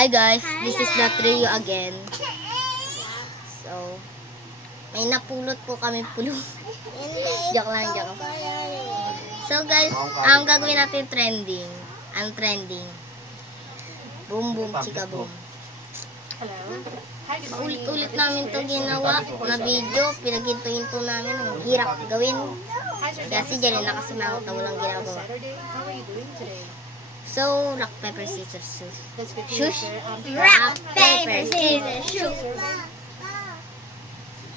Hi guys, this is the trio again. So, may napulot po kami pulong. Joke lang, joke. So guys, ang gagawin natin trending. Ang trending. Boom boom chika boom. Ulit-ulit namin to ginawa na video. Pinaghinto-hinto namin. Ang hirap gawin. Kasi dyan nakasimangot na walang ginagawa. So, rock, paper, scissors, shoes. Shush! Rock, paper, scissors, shoes.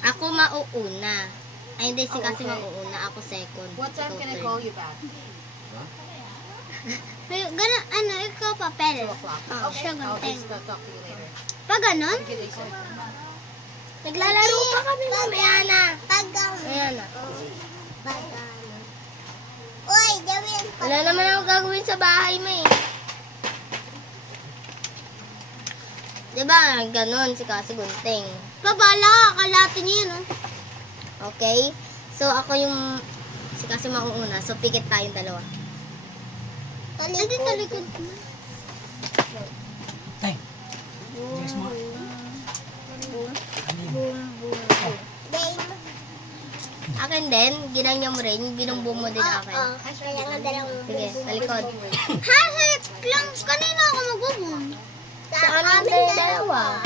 Ako mauuna. Ay, hindi si kasi mauuna. Ako second. What time can I call you back? Ganun, ano, ikaw papel. 2 o'clock. Oh, siya I'll ganun. just talk to you later. Pag ganon? Okay, later. Naglalaro pa kami mamaya na. Ayan na. Uy, gawin pa. Wala naman ako gagawin sa bahay mo eh. Diba, ganon si kasi gunting. Pabala ka, kalatin niya yun, oh. Okay? So, ako yung si kasi mauuna. So, pikit tayong dalawa. Andi talikod. Tay. Yes, mo. Akin din, ginanya mo rin. Binumbong mo din akin. Kaya nga dalawang. Sige, talikod. Ha? Lang, kanina ako magbubong. Sa amin din dalawa.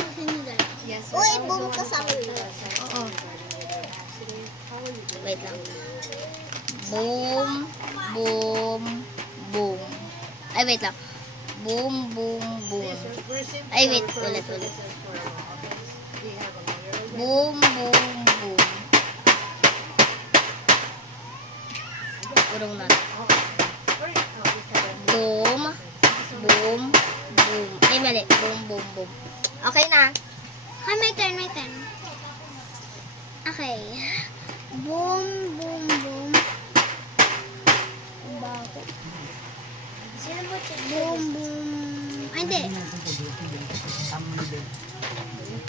Yes. Uy, boom ka sa akin. Oo. Wait lang. Boom, boom, boom. Ay, wait lang. Boom, boom, boom. Ay, wait. Ulit. Boom, boom, boom. Urong natin. Boom, boom, boom. Ay, mali. Boom, boom, boom. Okay na. Ha, my turn. Okay. Boom, boom, boom. Bago. Boom, boom. Ay, hindi.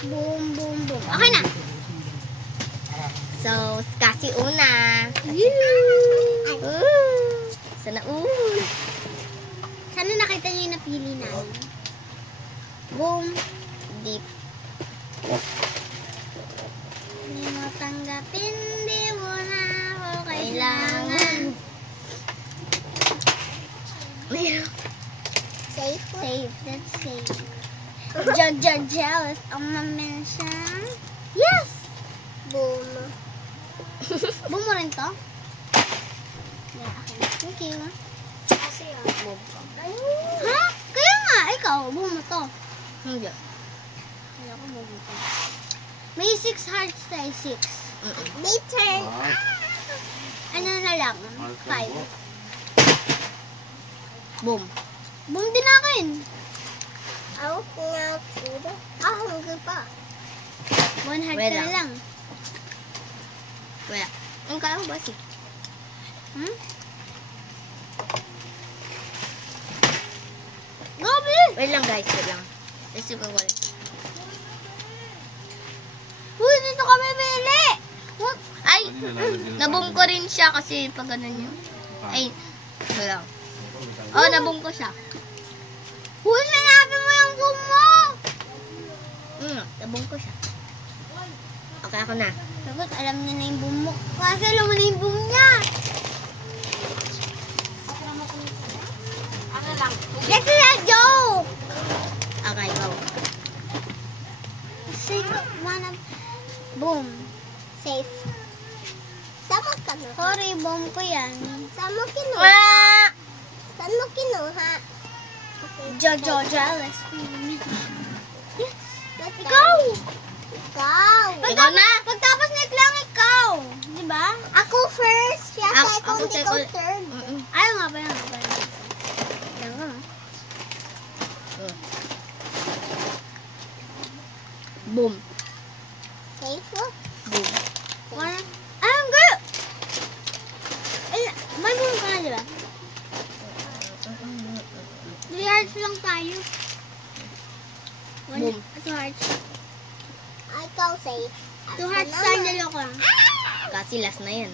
Boom, boom, boom. Okay na. So, kasi una. Sana Sana nakita niyo yung napili namin. boom. Deep. Hindi mo tanggapin, di mo na ako kailangan. Safe? Safe, that's safe. Jealous ang ma-mention. Yes! Boom. Boom mo rin to? Yeah, okay. Thank you. Boom. Ha? Kaya nga, ikaw, boom mo to. Hindi. Kaya ko boom mo to. May 6 hearts tayo, 6. May turn. Ano na lang? 5. Boom. Boom din akin. Ako nga puro. Hanggang pa. 1 heart Wait na lang. lang. Wala. Ang kaya mo ba si? Hmm? Gabi! Wait lang guys, wait lang. Let's see kung wala. Uy, dito kami bili! Ay! Naboom ko rin siya kasi pag ganun yun. Ay, wala. Oh, naboom ko siya. Uy, sinabi mo yung boom mo! Naboom ko siya. Okay, ako na. Sagot, alam niya na yung boom mo. Kasi alam mo na yung boom niya. Ano lang? This is a joke! Okay, go. Boom. Safe. Sama ka na. Sorry, boom ko yan. Sama kinuha. Ah! Saan mo kinuha? Jealous. Ikaw! Ikaw na! Pagtapos net lang ikaw. Di ba? Ako first. Siya Ako second, ikaw second. third. Ayaw nga ba yan? Ayaw nga. Boom. Safe mo? Boom. Ayaw nga! May boom ka na, di ba? 3 hearts lang tayo. Boom. 2 hearts. Ikaw safe. 2 hearts tayo, dalawa ko lang. Kasi last na yan.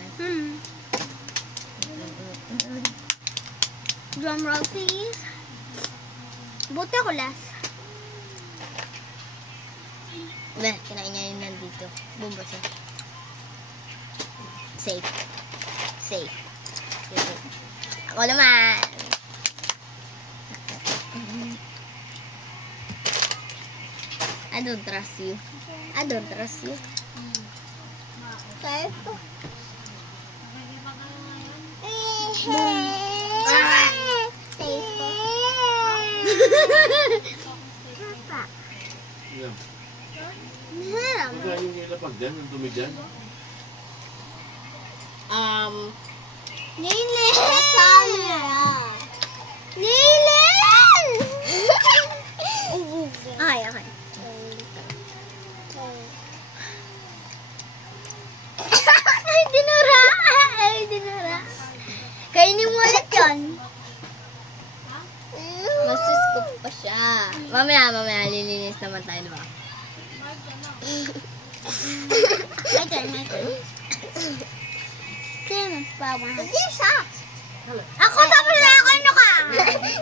Drum roll, please. Buti ako last. Beh, kinain niya yun nandito. Bumba siya. Safe. Safe. Ako naman. I don't trust you. I don't trust you. Safe. Yan. Ang galing nila pag dyan, ang dumi dyan. Nilen! Nilen! Okay, okay. Ay, dinura! Ay, dinura! Kainin mo ulit yun. Masuscoop pa siya. Mamaya, lilinis naman tayo, diba? My turn, my turn. Sino pa ba? Hindi siya. Ako tapos na ako, ano ka?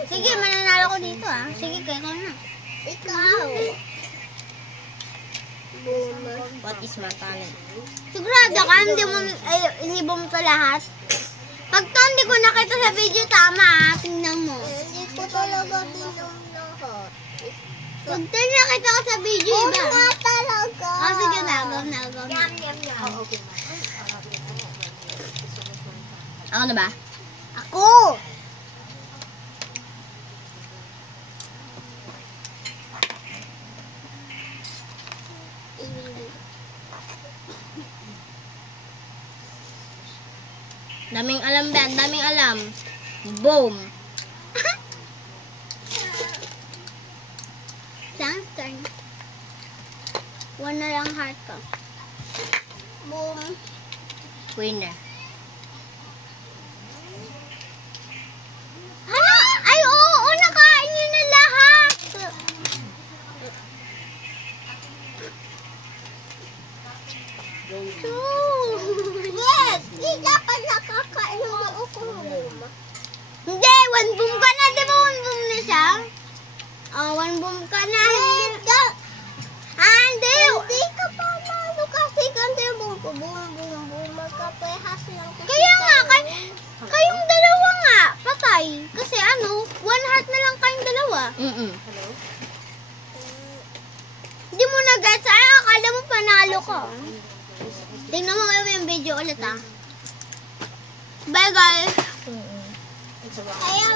Sige, mananalo ko dito ah. Sige, kayo na. Ikaw. What is my talent? Sigurado ka, hindi mo ito lahat. Pag to, hindi ko nakita sa video, tama ah. Tingnan mo. Hindi ko talaga tingnan lahat. Pag to, nakita ko sa video, iba. Oo nga talaga. Oh, sige na, go na. Oh, okay. Ako na ba? Ako! Daming alam, Ben. Daming alam. Boom. Sam's turn. One na lang heart ko. Boom. Winner. Ha? Ay, oo, nakain nyo na lahat. Yes, di dapat nakakain mo ako. Hindi, one boom ka na. Di ba one boom na siya? Oh, one boom ka na. Hindi. Hindi ka pa malo kasi ganito yung boom ko. Boom. Magkapehas lang. Kaya nga, kayong dalawa nga, patay. Kasi one heart na lang kayong dalawa. Hello? Hindi mo na-gets. Ay, akala mo panalo ko. Tingnan mo yung video ulit ah. Bye guys. It's a rock. Kaya